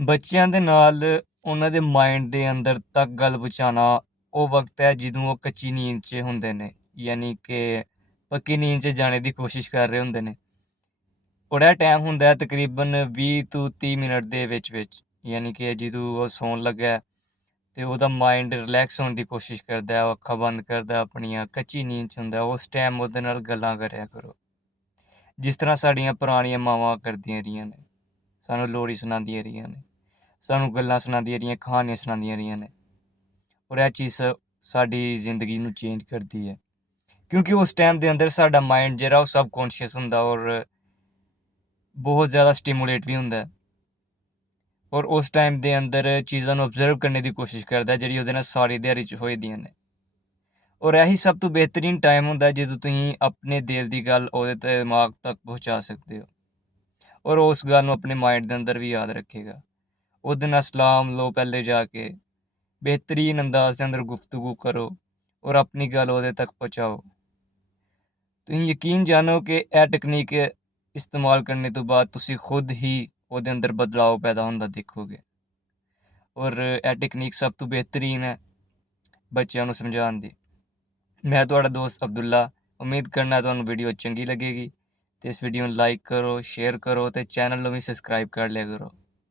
ਬੱਚਿਆਂ ਦੇ ਨਾਲ ਉਹਨਾਂ ਦੇ ਮਾਇੰਡ ਦੇ ਅੰਦਰ ਤੱਕ ਗੱਲ ਪਹੁੰਚਾਉਣਾ, ਉਹ ਵਕਤ ਹੈ ਜਦੋਂ ਉਹ ਕੱਚੀ ਨੀਂਦ 'ਚ ਹੁੰਦੇ ਨੇ, ਯਾਨੀ ਕਿ ਪੱਕੀ ਨੀਂਦ 'ਚ ਜਾਣੇ ਦੀ ਕੋਸ਼ਿਸ਼ ਕਰ ਰਹੇ ਹੁੰਦੇ ਨੇ। ਔਰ ਟਾਈਮ ਹੁੰਦਾ ਤਕਰੀਬਨ 20 ਤੋਂ 30 ਮਿੰਟ ਦੇ ਵਿੱਚ ਵਿੱਚ, ਯਾਨੀ ਕਿ ਜਦੋਂ ਉਹ ਸੌਣ ਲੱਗਾ ਹੈ ਤੇ ਉਹਦਾ ਮਾਈਂਡ ਰਿਲੈਕਸ ਹੋਣ ਦੀ ਕੋਸ਼ਿਸ਼ ਕਰਦਾ ਹੈ, ਉਹ ਅੱਖਾਂ ਬੰਦ ਕਰਦਾ ਆਪਣੀਆਂ ਕੱਚੀ ਨੀਂਦ 'ਚ ਹੁੰਦਾ ਉਸ ਟਾਈਮ ਉਹਦੇ ਨਾਲ ਗੱਲਾਂ ਕਰਿਆ ਕਰੋ। ਜਿਸ ਤਰ੍ਹਾਂ ਸਾਡੀਆਂ ਪੁਰਾਣੀਆਂ ਮਾਵਾਂ ਕਰਦੀਆਂ ਰਹੀਆਂ ਨੇ, ਸਾਨੂੰ ਲੋਰੀ ਸੁਣਾਉਂਦੀਆਂ ਰਹੀਆਂ ਨੇ। ਸਾਨੂੰ ਗੱਲਾਂ ਸੁਣਾਉਂਦੀਆਂ ਰਹੀਆਂ, ਕਹਾਣੀਆਂ ਸੁਣਾਉਂਦੀਆਂ ਰਹੀਆਂ ਨੇ। ਔਰ ਇਹ ਚੀਜ਼ ਸਾਡੀ ਜ਼ਿੰਦਗੀ ਨੂੰ ਚੇਂਜ ਕਰਦੀ ਹੈ। ਕਿਉਂਕਿ ਉਸ ਟਾਈਮ ਦੇ ਅੰਦਰ ਸਾਡਾ ਮਾਈਂਡ ਜਿਹੜਾ ਉਹ ਸਬਕੌਂਸ਼ੀਅਸ ਹੁੰਦਾ ਔਰ ਬਹੁਤ ਜ਼ਿਆਦਾ ਸਟਿਮੂਲੇਟ ਵੀ ਹੁੰਦਾ। ਔਰ ਉਸ ਟਾਈਮ ਦੇ ਅੰਦਰ ਚੀਜ਼ਾਂ ਨੂੰ ਆਬਜ਼ਰਵ ਕਰਨ ਦੀ ਕੋਸ਼ਿਸ਼ ਕਰਦਾ ਜਿਹੜੀ ਉਹਦੇ ਨਾਲ ਸਾਰੀ ਦਿਹਾੜੀ 'ਚ ਹੋਈਆਂ ਨੇ। ਔਰ ਇਹੀ ਸਭ ਤੋਂ ਬਿਹਤਰੀਨ ਟਾਈਮ ਹੁੰਦਾ ਜਦੋਂ ਤੁਸੀਂ ਆਪਣੇ ਦਿਲ ਦੀ ਗੱਲ ਉਹਦੇ ਤੇ ਦਿਮਾਗ ਤੱਕ ਪਹੁੰਚਾ ਸਕਦੇ ਹੋ। ਔਰ ਉਸ ਗੱਲ ਨੂੰ ਆਪਣੇ ਮਾਈਂਡ ਦੇ ਅੰਦਰ ਵੀ ਯਾਦ ਰੱਖੇਗਾ। ਉਹਦੇ ਨਾਲ ਸਲਾਮ ਲਓ ਪਹਿਲੇ ਜਾ ਕੇ ਬਿਹਤਰੀਨ ਅੰਦਾਜ਼ ਦੇ ਅੰਦਰ ਗੁਫ਼ਤਗੂ ਕਰੋ ਔਰ ਆਪਣੀ ਗੱਲ ਉਹਦੇ ਤੱਕ ਪਹੁੰਚਾਓ ਤੁਸੀਂ ਯਕੀਨ ਜਾਣੋ ਕਿ ਇਹ ਟੈਕਨੀਕ ਇਸਤੇਮਾਲ ਕਰਨ ਤੋਂ ਬਾਅਦ ਤੁਸੀਂ ਖੁਦ ਹੀ ਉਹਦੇ ਅੰਦਰ ਬਦਲਾਅ ਪੈਦਾ ਹੁੰਦਾ ਦੇਖੋਗੇ ਔਰ ਇਹ ਟੈਕਨੀਕ ਸਭ ਤੋਂ ਬਿਹਤਰੀਨ ਹੈ ਬੱਚਿਆਂ ਨੂੰ ਸਮਝਾਉਣ ਦੀ ਮੈਂ ਤੁਹਾਡਾ ਦੋਸਤ ਅਬਦੁੱਲਾ ਉਮੀਦ ਕਰਨਾ ਤੁਹਾਨੂੰ ਵੀਡੀਓ ਚੰਗੀ ਲੱਗੇਗੀ ਤੇ ਇਸ ਵੀਡੀਓ ਨੂੰ ਲਾਈਕ ਕਰੋ ਸ਼ੇਅਰ ਕਰੋ ਤੇ ਚੈਨਲ ਨੂੰ ਵੀ ਸਬਸਕ੍ਰਾਈਬ ਕਰ ਲਿਆ ਕਰੋ